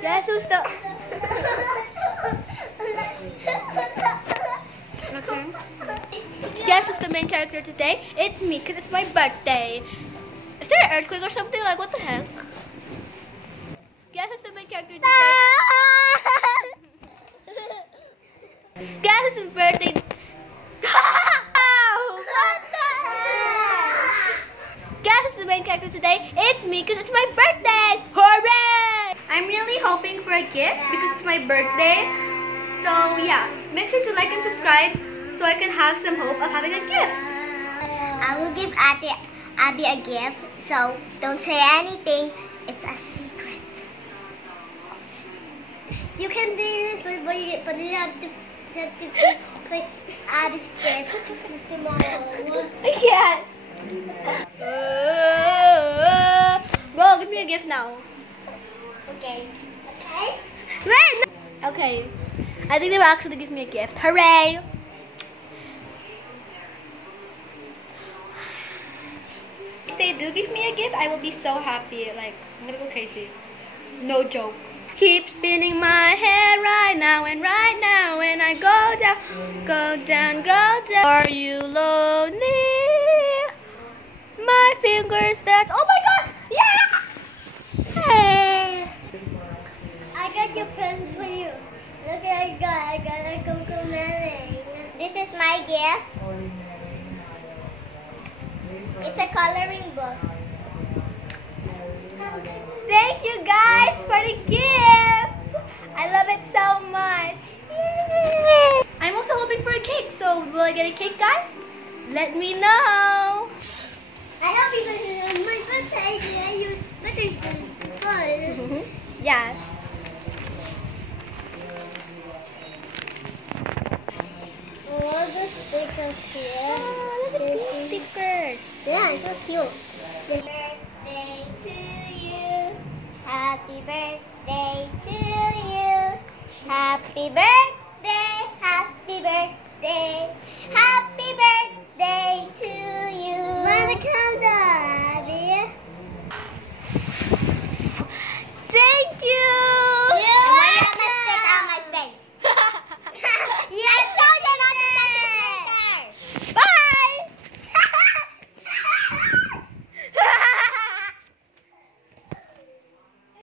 Guess who's the... Okay. Guess who's the main character today? It's me, because it's my birthday. Is there an earthquake or something? Like, what the heck? Guess who's the main character today? Guess who's birthday? Guess who's the main character today? It's me, because it's my birthday! Hooray! I'm really hoping for a gift because it's my birthday. So yeah, make sure to like and subscribe so I can have some hope of having a gift. I will give Abby a gift, so don't say anything. It's a secret. You can do this, but you have to put Abby's gift tomorrow. Yes. Well, give me a gift now. Okay. Okay? Wait! No. Okay. I think they will actually give me a gift. Hooray! If they do give me a gift, I will be so happy. Like, I'm gonna go crazy. No joke. Keep spinning my head right now and right now when I go down, go down, go down. Are you lonely? My fingers that's... Oh my gosh! Yeah! Hey! I got your present for you. Look what I got a Cocomelon. This is my gift. It's a coloring book. Thank you guys for the gift. I love it so much. Yay. I'm also hoping for a cake. So will I get a cake, guys? Let me know. I hope you guys my birthday. My birthday's gonna be fun. Yeah. All the stickers here. Oh, look at these stickers. Yeah, it's so cute. Happy birthday to you. Happy birthday to you. Happy birthday. Happy birthday.